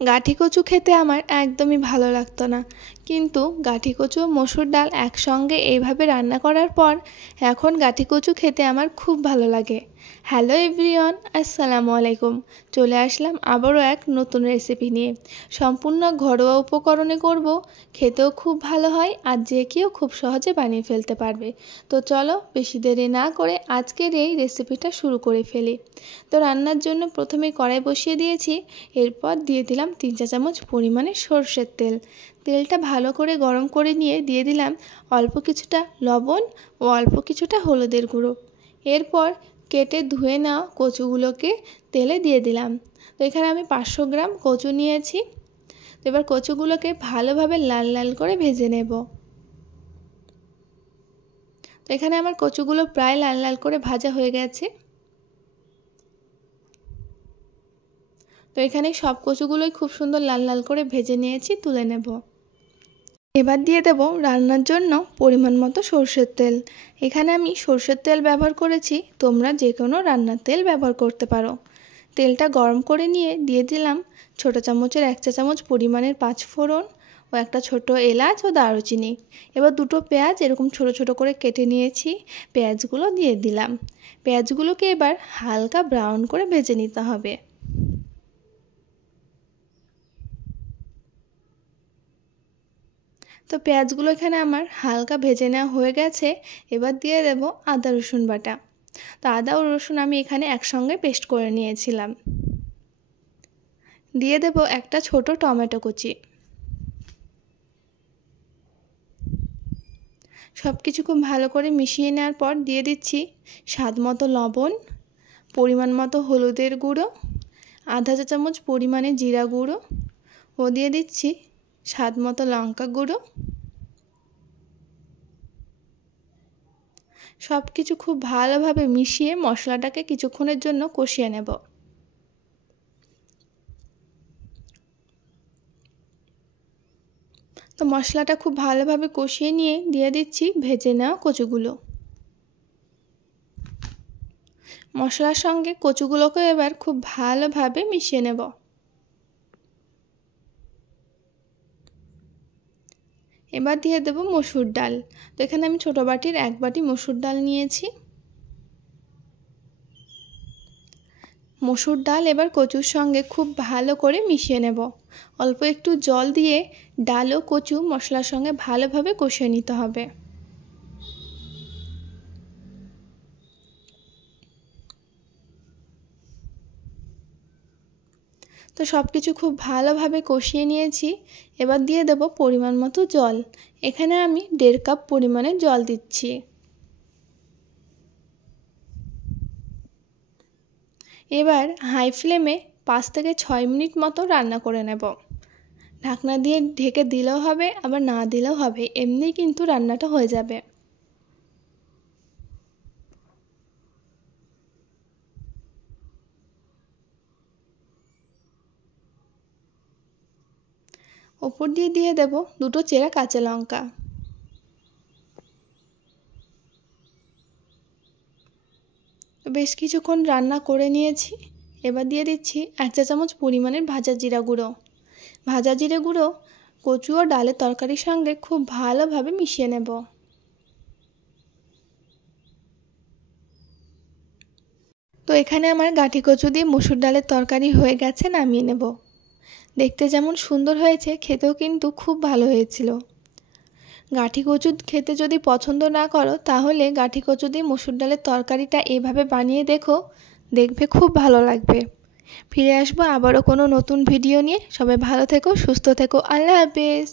গাঠি কচু খেতে আমার একদমই ভালো লাগতো না, কিন্তু গাঠি কচু ও মসুর ডাল একসঙ্গে এইভাবে রান্না করার পর এখন গাঠি কচু খেতে আমার খুব ভালো লাগে। হ্যালো এভরিওয়ান, আসসালামু আলাইকুম। চলে আসলাম আবারও এক নতুন রেসিপি নিয়ে। সম্পূর্ণ ঘরোয়া উপকরণে করব, খেতেও খুব ভালো হয় আর যে কেউ খুব সহজে বানিয়ে ফেলতে পারবে। তো চলো বেশি দেরি না করে আজকের এই রেসিপিটা শুরু করে ফেলি। তো রান্নার জন্য প্রথমে কড়াই বসিয়ে দিয়েছি, এরপর দিয়ে দিলাম 3 চা চামচ পরিমাণে সরষের তেল। তেলটা ভালো করে গরম করে নিয়ে দিয়ে দিলাম অল্প কিছুটা লবণ ও অল্প কিছুটা হলুদের গুঁড়ো। এরপর কেটে ধুয়ে নেওয়া কচুগুলোকে তেলে দিয়ে দিলাম। তো এখানে আমি 500 গ্রাম কচু নিয়েছি। তো এবার কচুগুলোকে ভালোভাবে লাল লাল করে ভেজে নেব। তো এখানে আমার কচুগুলো প্রায় লাল লাল করে ভাজা হয়ে গেছে। তো এখানে সব কচুগুলোই খুব সুন্দর লাল লাল করে ভেজে নিয়েছি, তুলে নেব। এবার দিয়ে দেব রান্নার জন্য পরিমাণ মতো সরষের তেল। এখানে আমি সরষের তেল ব্যবহার করেছি, তোমরা যে কোনো রান্নার তেল ব্যবহার করতে পারো। তেলটা গরম করে নিয়ে দিয়ে দিলাম ছোটো চামচের 1 চা চামচ পরিমাণের 5 ফোড়ন ও একটা ছোট এলাচ ও দারুচিনি। এবার দুটো পেঁয়াজ এরকম ছোট ছোট করে কেটে নিয়েছি, পেঁয়াজগুলো দিয়ে দিলাম। পেঁয়াজগুলোকে এবার হালকা ব্রাউন করে ভেজে নিতে হবে। তো পেঁয়াজগুলো এখানে আমার হালকা ভেজে নেওয়া হয়ে গেছে। এবার দিয়ে দেব আদা রসুন বাটা। তো আদা ও রসুন আমি এখানে একসঙ্গে পেস্ট করে নিয়েছিলাম। দিয়ে দেব একটা ছোট টমেটো কুচি। সব কিছু খুব ভালো করে মিশিয়ে নেওয়ার পর দিয়ে দিচ্ছি স্বাদ মতো লবণ, পরিমাণ মতো হলুদের গুঁড়ো, আধা চা চামচ পরিমাণে জিরা গুঁড়ো ও দিয়ে দিচ্ছি স্বাদ মতো লঙ্কা গুঁড়ো। সব কিছু খুব ভালোভাবে মিশিয়ে মশলাটাকে কিছুক্ষণের জন্য কষিয়ে নেব। তো মশলাটা খুব ভালোভাবে কষিয়ে নিয়ে দিয়ে দিচ্ছি ভেজে নেওয়া কচুগুলো। মশলার সঙ্গে কচুগুলোকে এবার খুব ভালোভাবে মিশিয়ে নেব। এবার দিয়ে দেব মসুর ডাল। তো এখানে আমি ছোটো বাটির 1 বাটি মসুর ডাল নিয়েছি। মসুর ডাল এবার কচুর সঙ্গে খুব ভালো করে মিশিয়ে নেব। অল্প একটু জল দিয়ে ডাল ও কচু মশলার সঙ্গে ভালোভাবে কষিয়ে নিতে হবে। তো সব কিছু খুব ভালোভাবে কষিয়ে নিয়েছি। এবার দিয়ে দেব পরিমাণ মতো জল। এখানে আমি 1.5 কাপ পরিমাণে জল দিচ্ছি। এবার হাই ফ্লেমে 5 থেকে 6 মিনিট মতো রান্না করে নেব। ঢাকনা দিয়ে ঢেকে দিলেও হবে, আবার না দিলেও হবে, এমনিই কিন্তু রান্নাটা হয়ে যাবে। ওপর দিয়ে দিয়ে দেব দুটো চেরা কাঁচা লঙ্কা। বেশ কিছুক্ষণ রান্না করে নিয়েছি। এবার দিয়ে দিচ্ছি 1 চা চামচ পরিমাণের ভাজা জিরা গুঁড়ো। ভাজা জিরে গুঁড়ো কচু ও ডালের তরকারির সঙ্গে খুব ভালোভাবে মিশিয়ে নেব। তো এখানে আমার গাঠি কচু দিয়ে মসুর ডালের তরকারি হয়ে গেছে, নামিয়ে নেব। দেখতে যেমন সুন্দর হয়েছে, খেতেও কিন্তু খুব ভালো হয়েছিল। গাঠি কচু খেতে যদি পছন্দ না করো, তাহলে গাঠি কচু দিয়ে মসুর ডালের তরকারিটা এভাবে বানিয়ে দেখো, দেখবে খুব ভালো লাগবে। ফিরে আসবো আবারও কোনো নতুন ভিডিও নিয়ে। সবাই ভালো থেকো, সুস্থ থেকো, আল্লাহ হাফেজ।